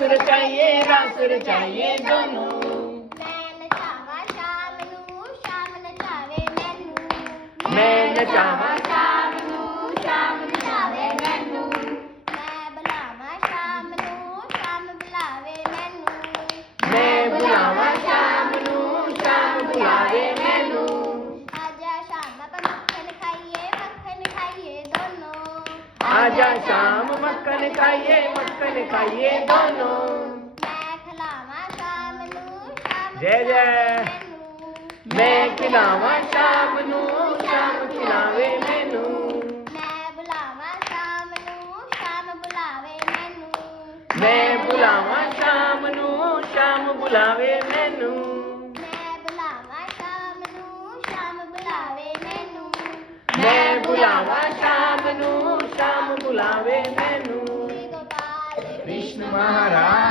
ਰਸ ਰਚਾਈਏ ਦੋਨੋਂ। ਮੈਂ ਨਚਾਵਾਂ ਸ਼ਾਮ ਨੂੰ ਸ਼ਾਮ ਨਚਾਵੇ ਮੈਨੂੰ। ਮੈਂ ਬੁਲਾਵਾਂ ਸ਼ਾਮ ਨੂੰ ਸ਼ਾਮ ਬੁਲਾਵੇ ਮੈਨੂੰ। ਮੈਂ ਬੁਲਾਵਾਂ ਸ਼ਾਮ ਨੂੰ ਸ਼ਾਮ ਬੁਲਾਵੇ ਮੈਨੂੰ। ਆਜਾ ਸ਼ਾਮ ਆਪਾਂ ਮੱਖਣ ਖਾਈਏ ਦੋਨੋਂ। ਆਜਾ ਸ਼ਾਮ ਮੱਖਣ ਖਾਈਏ ਦੋਨੋਂ। ਮੈਂ ਖਿਲਾਵਾਂ ਸ਼ਾਮ ਨੂੰ ਸ਼ਾਮ ਜੈ ਜੈ। ਮੈਨੂੰ। ਮੈਂ ਖਿਲਾਵਾਂ ਸ਼ਾਮ ਨੂੰ ਸ਼ਾਮ ਖਿਲਾਵੇ ਮੈਨੂੰ। ਮੈਂ ਬੁਲਾਵਾਂ ਸ਼ਾਮ ਨੂੰ ਸ਼ਾਮ ਬੁਲਾਵੇ ਮੈਨੂੰ। ਮੈਂ ਬੁਲਾਵਾਂ ਸ਼ਾਮ ਨੂੰ ਸ਼ਾਮ ਬੁਲਾਵੇ ਮੈਨੂੰ। ਮੈਂ ਬੁਲਾਵਾਂ ਸ਼ਾਮ ਨੂੰ ਸ਼ਾਮ ਬੁਲਾਵੇ ਮੈਨੂੰ। ਮੈਂ ਬੁਲਾਵਾਂ ਸ਼ਾਮ ਨੂੰ ਸ਼ਾਮ ਬੁਲਾਵੇ ਮੈਨੂੰ। श्री गोपाल कृष्ण महाराज